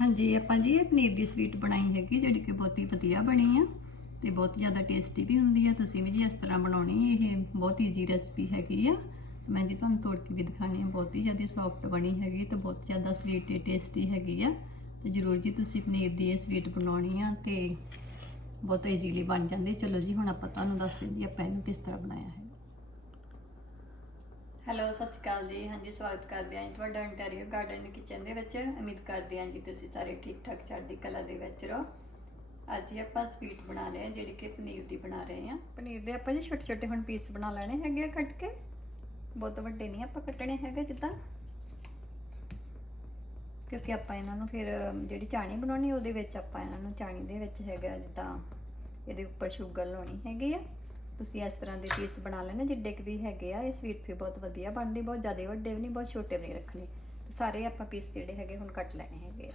ਹਾਂਜੀ, ਆਪਾਂ ਜੀ ਇਹ ਪਨੀਰ ਦੀ ਸਵੀਟ ਬਣਾਈ ਹੈਗੀ, ਜਿਹੜੀ ਕਿ ਬਹੁਤ ਹੀ ਵਧੀਆ ਬਣੀ ਆ ਤੇ ਬਹੁਤ ਜ਼ਿਆਦਾ ਟੇਸਟੀ ਵੀ ਹੁੰਦੀ ਆ। ਤੁਸੀਂ ਵੀ ਜੀ ਇਸ ਤਰ੍ਹਾਂ ਬਣਾਉਣੀ ਇਹ ਬਹੁਤ ਈਜ਼ੀ ਰੈਸਪੀ ਹੈਗੀ ਆ। ਮੈਂ ਜੀ ਤੁਹਾਨੂੰ ਤੋੜ ਕੇ ਵੀ ਦਿਖਾਣੀ ਆ, ਬਹੁਤ ਹੀ ਜ਼ਿਆਦਾ ਸੌਫਟ ਬਣੀ ਹੈਗੀ ਤੇ ਬਹੁਤ ਜ਼ਿਆਦਾ ਸਵੀਟ ਤੇ ਟੇਸਟੀ ਹੈਗੀ ਆ। ਤੇ ਜਰੂਰ ਜੀ ਤੁਸੀਂ ਪਨੀਰ ਦੀ ਇਹ ਸਵੀਟ ਬਣਾਉਣੀ ਆ ਤੇ ਬਹੁਤ ਈਜ਼ੀਲੀ ਬਣ ਜਾਂਦੀ ਚਲੋ ਜੀ, ਹੁਣ ਆਪਾਂ ਤੁਹਾਨੂੰ ਦੱਸ ਦਿੰਦੀ ਆਪਾਂ ਇਹਨੂੰ ਕਿਸ ਤਰ੍ਹਾਂ ਬਣਾਇਆ ਹੈ। ਹੈਲੋ ਸਤਿ ਸ਼੍ਰੀ ਅਕਾਲ ਜੀ। ਹਾਂਜੀ, ਸਵਾਗਤ ਕਰਦੇ ਹਾਂ ਜੀ ਤੁਹਾਡਾ ਅੰਟੈਰੀਓ ਗਾਰਡਨ ਕਿਚਨ ਦੇ ਵਿੱਚ। ਉਮੀਦ ਕਰਦੇ ਹਾਂ ਜੀ ਤੁਸੀਂ ਸਾਰੇ ਠੀਕ ਠਾਕ ਚੜ੍ਹਦੀ ਕਲਾ ਦੇ ਵਿੱਚ ਰਹੋ। ਅੱਜ ਹੀ ਆਪਾਂ ਸਵੀਟ ਬਣਾ ਰਹੇ ਹਾਂ, ਜਿਹੜੀ ਕਿ ਪਨੀਰ ਦੀ ਬਣਾ ਰਹੇ ਹਾਂ। ਪਨੀਰ ਦੇ ਆਪਾਂ ਜੀ ਛੋਟੇ ਛੋਟੇ ਹੁਣ ਪੀਸ ਬਣਾ ਲੈਣੇ ਹੈਗੇ ਆ ਕੱਟ ਕੇ। ਬਹੁਤ ਵੱਡੇ ਨਹੀਂ ਆਪਾਂ ਕੱਟਣੇ ਹੈਗੇ ਜਿੱਦਾਂ। ਕਿਉਂਕਿ ਆਪਾਂ ਇਹਨਾਂ ਨੂੰ ਫਿਰ, ਜਿਹੜੀ ਚਾਣੀ ਬਣਾਉਣੀ, ਉਹਦੇ ਵਿੱਚ ਆਪਾਂ ਇਹਨਾਂ ਨੂੰ ਚਾਣੀ ਦੇ ਵਿੱਚ ਹੈਗਾ ਜਿੱਦਾਂ। ਇਹਦੇ ਉੱਪਰ ਸ਼ੂਗਰ ਲਾਉਣੀ ਹੈਗੀ ਆ। ਤੁਸੀਂ ਇਸ ਤਰ੍ਹਾਂ ਦੇ ਪੀਸ ਬਣਾ ਲੈਣੇ, ਜਿੱਡੇ ਕੁ ਵੀ ਹੈਗੇ ਆ, ਇਹ ਸਵੀਟ ਵੀ ਬਹੁਤ ਵਧੀਆ ਬਣਦੀ, ਬਹੁਤ ਜ਼ਿਆਦਾ ਵੱਡੇ ਵੀ ਨਹੀਂ, ਬਹੁਤ ਛੋਟੇ ਵੀ ਨਹੀਂ ਰੱਖਣੇ। ਤੇ ਸਾਰੇ ਆਪਾਂ ਪੀਸ ਜਿਹੜੇ ਹੈਗੇ ਹੁਣ ਕੱਟ ਲੈਣੇ ਹੈਗੇ ਆ।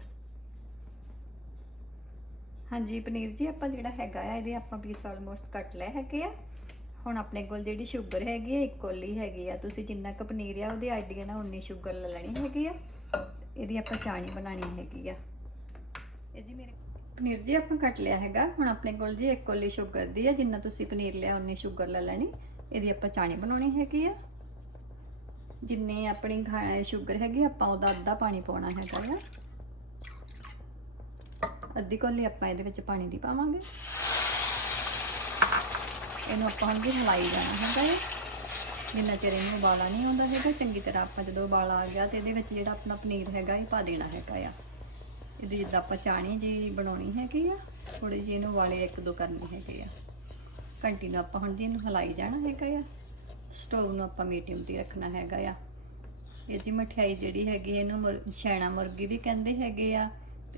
ਹਾਂਜੀ, ਪਨੀਰ ਜੀ, ਆਪਾਂ ਜਿਹੜਾ ਹੈਗਾ ਆ, ਇਹਦੇ ਆਪਾਂ ਪੀਸ ਆਲਮੋਸਟ ਕੱਟ ਲਏ ਹੈਗੇ ਆ। ਹੁਣ ਆਪਣੇ ਕੋਲ ਜਿਹੜੀ ਸ਼ੂਗਰ ਹੈਗੀ ਆ, ਇੱਕ ਕੋਲੀ ਹੈਗੀ ਆ। ਤੁਸੀਂ ਜਿੰਨਾ ਕੁ ਪਨੀਰ ਆ, ਉਹਦੇ ਆਈਡੀਆ ਨਾਲ ਉਨੀ ਸ਼ੂਗਰ ਲੈ ਲੈਣੀ ਹੈਗੀ ਆ। ਇਹਦੀ ਆਪਾਂ ਚਾਣੀ ਬਣਾਣੀ ਹੈਗੀ ਆ। ਇਹ ਜੀ ਮੇਰੇ ਪਨੀਰ ਜੀ ਆਪਾਂ ਕੱਟ ਲਿਆ ਹੈਗਾ। ਹੁਣ ਆਪਣੇ ਕੋਲ ਜੀ ਇੱਕ ਕੋਲੀ ਸ਼ੂਗਰ ਦੀ ਹੈ ਜਿੰਨਾ ਤੁਸੀਂ ਪਨੀਰ ਲਿਆ ਉਨੀ ਸ਼ੂਗਰ ਲੈ ਲੈਣੀ। ਇਹਦੀ ਆਪਾਂ ਚਾਣੀ ਬਣਾਉਣੀ ਹੈਗੀ ਆ। ਜਿੰਨੇ ਆਪਣੀ ਸ਼ੂਗਰ ਹੈਗੀ, ਆਪਾਂ ਉਹਦਾ ਅੱਧਾ ਪਾਣੀ ਪਾਉਣਾ ਹੈਗਾ ਆ। ਅੱਧੀ ਕੋਲੀ ਆਪਾਂ ਇਹਦੇ ਵਿੱਚ ਪਾਣੀ ਦੀ ਪਾਵਾਂਗੇ। ਇਹਨੂੰ ਆਪਾਂ ਹੁਣ ਵੀ ਹਿਲਾਈ ਜਾਣਾ ਹੈਗਾ ਹੈ ਜਿੰਨਾ ਚਿਰ ਇਹਨੂੰ ਉਬਾਲਾ ਨਹੀਂ ਆਉਂਦਾ ਹੈਗਾ, ਚੰਗੀ ਤਰ੍ਹਾਂ ਆਪਾਂ ਜਦੋਂ ਉਬਾਲਾ ਆ ਗਿਆ ਤੇ ਇਹਦੇ ਵਿੱਚ ਜਿਹੜਾ ਆਪਣਾ ਪਨੀਰ ਹੈਗਾ, ਇਹ ਪਾ ਦੇਣਾ ਹੈਗਾ ਆ। ਇਹਦੀ ਜਿੱਦਾਂ ਆਪਾਂ ਚਾਣੀ ਜੀ ਬਣਾਉਣੀ ਹੈਗੀ ਆ ਥੋੜੀ ਜਿਹੀ ਇਹਨੂੰ ਵਾਲੇ ਇੱਕ ਦੋ ਕਰਨੇ ਹੈਗੇ ਆ। ਘੰਟੀ ਨੂੰ ਆਪਾਂ ਹੁਣ ਜੀ ਇਹਨੂੰ ਹਿਲਾਈ ਜਾਣਾ ਹੈਗਾ ਆ, ਸਟੋਵ ਨੂੰ ਆਪਾਂ ਮੀਡੀਅਮ ਤੇ ਰੱਖਣਾ ਹੈਗਾ ਆ। ਇਹ ਜੀ ਮਠਿਆਈ ਜਿਹੜੀ ਹੈਗੀ ਇਹਨੂੰ ਮੁਰ- ਛੈਣਾ ਮੁਰਗੀ ਵੀ ਕਹਿੰਦੇ ਹੈਗੇ ਆ,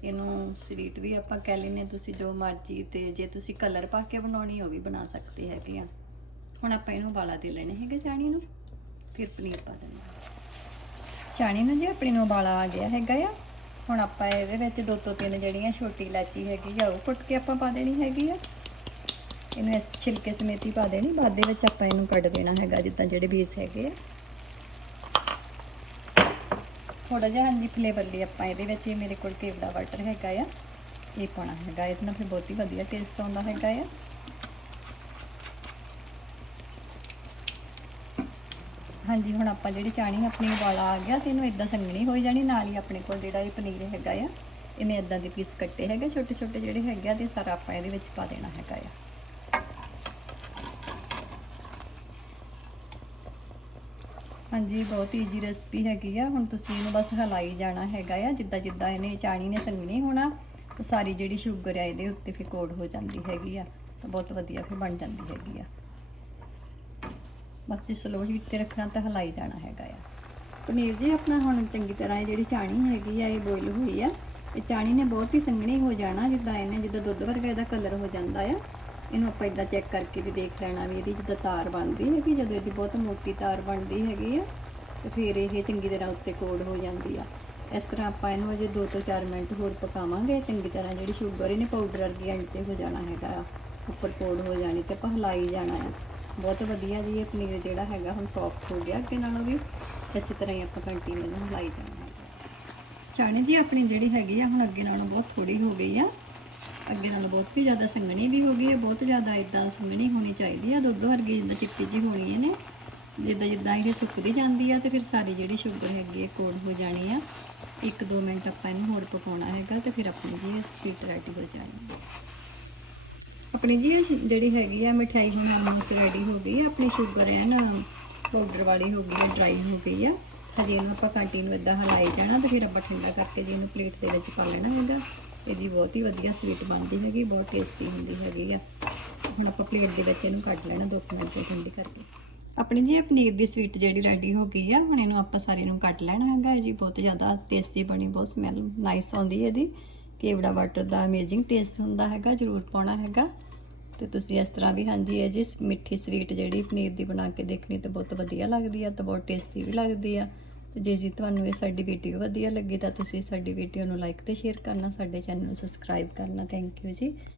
ਇਹਨੂੰ ਸਵੀਟ ਵੀ ਆਪਾਂ ਕਹਿ ਲੈਨੇ ਤੁਸੀਂ ਜੋ ਮਰਜ਼ੀ ਤੇ ਜੇ ਤੁਸੀਂ ਕਲਰ ਪਾ ਕੇ ਬਣਾਉਣੀ, ਉਹ ਵੀ ਬਣਾ ਸਕਦੇ ਹੈਗੇ ਆ। ਹੁਣ ਆਪਾਂ ਇਹਨੂੰ ਉਬਾਲਾ ਦੇ ਲੈਣੇ ਹੈਗੇ ਚਾਣੀ ਨੂੰ, ਫਿਰ ਪਨੀਰ ਪਾ ਦੇਣਾ। ਚਾਣੀ ਨੂੰ ਜੀ ਆਪਣੀ ਨੂੰ ਉਬਾਲਾ ਆ ਗਿਆ ਹੈਗਾ ਆ। ਹੁਣ ਆਪਾਂ ਇਹਦੇ ਵਿੱਚ ਦੋ ਤੋਂ ਤਿੰਨ ਜਿਹੜੀਆਂ ਛੋਟੀ ਇਲਾਚੀ ਹੈਗੀ ਆ, ਉਹ ਕੁੱਟ ਕੇ ਆਪਾਂ ਪਾ ਦੇਣੀ ਹੈਗੀ ਆ। ਇਹਨੂੰ ਇਸ ਛਿਲਕੇ ਸਮੇਤ ਹੀ ਪਾ ਦੇਣੀ, ਬਾਅਦ ਦੇ ਵਿੱਚ ਆਪਾਂ ਇਹਨੂੰ ਕੱਢ ਦੇਣਾ ਹੈਗਾ, ਜਿੱਦਾਂ ਜਿਹੜੇ ਬੀਜ ਹੈਗੇ ਆ। ਥੋੜਾ ਜਿਹਾ ਹਾਂਜੀ ਫਲੇਵਰ ਲਈ ਆਪਾਂ ਇਹਦੇ ਵਿੱਚ, ਇਹ ਮੇਰੇ ਕੋਲ ਕੇਵੜਾ ਵਾਟਰ ਹੈਗਾ ਆ। ਇਹ ਪਾਉਣਾ ਹੈਗਾ ਇਸ ਨਾਲ ਫਿਰ ਬਹੁਤ ਹੀ ਵਧੀਆ ਟੇਸਟ ਆਉਂਦਾ ਹੈਗਾ ਆ। ਹਾਂਜੀ, ਹੁਣ ਆਪਾਂ ਜਿਹੜੀ ਚਾਣੀ ਆਪਣੀ ਉਬਾਲਾ ਆ ਗਿਆ ਤੇ ਇਹਨੂੰ ਇਦਾਂ ਸੰਘਣੀ ਹੋਈ ਜਾਣੀ, ਨਾਲ ਹੀ ਆਪਣੇ ਕੋਲ ਜਿਹੜਾ ਇਹ ਪਨੀਰ ਹੈਗਾ ਆ, ਇਹਨੇ ਇਦਾਂ ਦੇ ਪੀਸ ਕੱਟੇ ਹੈਗੇ ਛੋਟੇ ਛੋਟੇ ਜਿਹੜੇ ਹੈਗੇ ਆ, ਤੇ ਸਾਰਾ ਆਪਾਂ ਇਹਦੇ ਵਿੱਚ ਪਾ ਦੇਣਾ ਹੈਗਾ ਆ। ਹਾਂਜੀ ਬਹੁਤ ਈਜ਼ੀ ਰੈਸਪੀ ਹੈਗੀ ਆ, ਹੁਣ ਤੁਸੀਂ ਇਹਨੂੰ ਬਸ ਹਲਾਈ ਜਾਣਾ ਹੈਗਾ ਆ ਜਿੱਦਾਂ ਜਿੱਦਾਂ ਇਹਨੇ ਚਾਣੀ ਨੇ ਸੰਘਣੀ ਹੋਣਾ, ਤੇ ਸਾਰੀ ਜਿਹੜੀ ਸ਼ੂਗਰ ਆ ਇਹਦੇ ਉੱਤੇ ਫਿਰ ਕੋਟ ਹੋ ਜਾਂਦੀ ਹੈਗੀ ਆ, ਤਾਂ ਬਹੁਤ ਵਧੀਆ ਫਿਰ ਬਣ ਜਾਂਦੀ ਹੈਗੀ ਆ। ਬਸ ਇਹ ਸਲੋ ਹੀਟ ਤੇ ਰੱਖਣਾ ਤਾਂ ਹਲਾਈ ਜਾਣਾ ਹੈਗਾ ਆ। ਪਨੀਰ ਜੀ, ਆਪਣਾ ਹੁਣ ਚੰਗੀ ਤਰ੍ਹਾਂ ਇਹ ਜਿਹੜੀ ਚਾਣੀ ਹੈਗੀ ਆ, ਇਹ ਬੋਇਲ ਹੋਈ ਆ। ਇਹ ਚਾਣੀ ਨੇ ਬਹੁਤ ਹੀ ਸੰਘਣੀ ਹੋ ਜਾਣਾ, ਜਿੱਦਾਂ ਇਹਨੇ, ਜਿੱਦਾਂ ਦੁੱਧ ਵਰਗਾ ਇਹਦਾ ਕਲਰ ਹੋ ਜਾਂਦਾ ਆ। ਇਹਨੂੰ ਆਪਾਂ ਇਦਾਂ ਚੈੱਕ ਕਰਕੇ ਵੀ ਦੇਖ ਲੈਣਾ ਵੀ ਇਹਦੀ ਜਿੱਦਾਂ ਤਾਰ ਬਣਦੀ ਹੈਗੀ, ਜਦੋਂ ਇਹਦੀ ਬਹੁਤ ਮੋਟੀ ਤਾਰ ਬਣਦੀ ਹੈਗੀ ਆ, ਤੇ ਫਿਰ ਇਹ ਚੰਗੀ ਤਰ੍ਹਾਂ ਉੱਤੇ ਕੋਡ ਹੋ ਜਾਂਦੀ ਆ। ਇਸ ਤਰ੍ਹਾਂ ਆਪਾਂ ਇਹਨੂੰ ਅਜੇ 2 ਤੋਂ 4 ਮਿੰਟ ਹੋਰ ਪਕਾਵਾਂਗੇ। ਚੰਗੀ ਤਰ੍ਹਾਂ ਜਿਹੜੀ ਸ਼ੂਗਰ ਇਹਨੇ ਪਾਊਡਰ ਵਰਗੀ ਐਂਡ ਤੇ ਹੋ ਜਾਣਾ ਹੈਗਾ ਆ, ਉੱਪਰ ਕੋਡ ਹੋ ਜਾਣੀ ਤੇ ਆਪਾਂ ਹਿਲਾਈ ਜਾਣਾ ਆ। ਬਹੁਤ ਵਧੀਆ ਜੀ, ਇਹ ਪਨੀਰ ਜਿਹੜਾ ਹੈਗਾ ਹੁਣ ਸੌਫਟ ਹੋ ਗਿਆ ਅੱਗੇ ਨਾਲੋਂ ਵੀ ਇਸੇ ਤਰ੍ਹਾਂ ਹੀ ਆਪਾਂ ਕੰਟੀਨਿਊ ਇਹਨੂੰ ਲਾਈ ਜਾਣਾ ਹੈ। ਚਾਣੀ ਜੀ ਆਪਣੀ ਜਿਹੜੀ ਹੈਗੀ ਆ, ਹੁਣ ਅੱਗੇ ਨਾਲੋਂ ਬਹੁਤ ਥੋੜੀ ਹੋ ਗਈ ਆ। ਅੱਗੇ ਨਾਲੋਂ ਬਹੁਤ ਵੀ ਜ਼ਿਆਦਾ ਸੰਘਣੀ ਵੀ ਹੋ ਗਈ ਹੈ ਬਹੁਤ ਜ਼ਿਆਦਾ ਇਦਾਂ ਸੰਘਣੀ ਹੋਣੀ ਚਾਹੀਦੀ ਆ। ਦੁੱਧ ਵਰਗੀ ਜਿੱਦਾਂ ਚਿੱਟੀ ਜੀ ਹੋਣੀ ਇਹਨੇ ਜਿੱਦਾਂ ਜਿੱਦਾਂ ਇਹ ਸੁੱਕਦੀ ਜਾਂਦੀ ਆ, ਤੇ ਫਿਰ ਸਾਰੀ ਜਿਹੜੀ ਸ਼ੂਗਰ ਹੈਗੀ ਹੈ ਕੋਡ ਹੋ ਜਾਣੀ ਆ। 1-2 ਮਿੰਟ ਆਪਾਂ ਇਹਨੂੰ ਹੋਰ ਪਕਾਉਣਾ ਹੈਗਾ, ਤੇ ਫਿਰ ਆਪਣੀ ਜੀ ਸਵੀਟ ਰੈਡੀ ਹੋ ਜਾਣੀ ਆਪਣੀ ਜੀ ਇਹ ਜਿਹੜੀ ਹੈਗੀ ਆ ਮਠਿਆਈ ਹੁਣ ਆਲਮੋਸਟ ਰੈਡੀ ਹੋ ਗਈ ਆ, ਆਪਣੀ ਸ਼ੂਗਰ ਹੈ ਨਾ ਪਾਊਡਰ ਵਾਲੀ ਹੋ ਗਈ ਹੈ ਡਰਾਈ ਹੋ ਗਈ ਆ। ਹਜੇ ਇਹਨੂੰ ਆਪਾਂ ਕੰਟੀਨਿਊ ਇਦਾਂ ਹਲਾਈ ਜਾਣਾ ਤੇ ਫਿਰ ਆਪਾਂ ਠੰਡਾ ਕਰਕੇ ਜੀ ਇਹਨੂੰ ਪਲੇਟ ਦੇ ਵਿੱਚ ਪਾ ਲੈਣਾ ਇਹਦਾ। ਇਹਦੀ ਬਹੁਤ ਹੀ ਵਧੀਆ ਸਵੀਟ ਬਣਦੀ ਹੈਗੀ, ਬਹੁਤ ਟੇਸਟੀ ਹੁੰਦੀ ਹੈਗੀ ਆ। ਹੁਣ ਆਪਾਂ ਪਲੇਟ ਦੇ ਵਿੱਚ ਇਹਨੂੰ ਕੱਢ ਲੈਣਾ ਦੋ ਕੁ ਮਿੰਟ ਠੰਡੀ ਕਰਕੇ। ਆਪਣੀ ਜੀ ਇਹ ਪਨੀਰ ਦੀ ਸਵੀਟ ਜਿਹੜੀ ਰੈਡੀ ਹੋ ਗਈ ਆ, ਹੁਣ ਇਹਨੂੰ ਆਪਾਂ ਸਾਰੇ ਨੂੰ ਕੱਟ ਲੈਣਾ ਹੈਗਾ। ਇਹ ਜੀ ਬਹੁਤ ਜ਼ਿਆਦਾ ਟੇਸਟੀ ਬਣੀ, ਬਹੁਤ ਸਮੈਲ ਨਾਈਸ ਆਉਂਦੀ ਹੈ ਇਹਦੀ। ਕੇਵੜਾ ਵਾਟਰ ਦਾ ਅਮੇਜ਼ਿੰਗ ਟੇਸਟ ਹੁੰਦਾ ਹੈਗਾ, ਜ਼ਰੂਰ ਪਾਉਣਾ ਹੈਗਾ। ਤੇ ਤੁਸੀਂ ਇਸ ਤਰ੍ਹਾਂ ਵੀ, ਹਾਂਜੀ, ਇਹ ਜੀ ਮਿੱਠੀ ਸਵੀਟ ਜਿਹੜੀ ਪਨੀਰ ਦੀ ਬਣਾ ਕੇ ਦੇਖਣੀ ਤੇ ਬਹੁਤ ਵਧੀਆ ਲੱਗਦੀ ਆ ਤੇ ਬਹੁਤ ਟੇਸਟੀ ਵੀ ਲੱਗਦੀ ਆ। ਤੇ ਜੇ ਜੀ ਤੁਹਾਨੂੰ ਇਹ ਸਾਡੀ ਵੀਡੀਓ ਵਧੀਆ ਲੱਗੀ ਤਾਂ ਤੁਸੀਂ ਸਾਡੀ ਵੀਡੀਓ ਨੂੰ ਲਾਈਕ ਤੇ ਸ਼ੇਅਰ ਕਰਨਾ, ਸਾਡੇ ਚੈਨਲ ਨੂੰ ਸਬਸਕ੍ਰਾਈਬ ਕਰਨਾ। ਥੈਂਕ ਯੂ ਜੀ।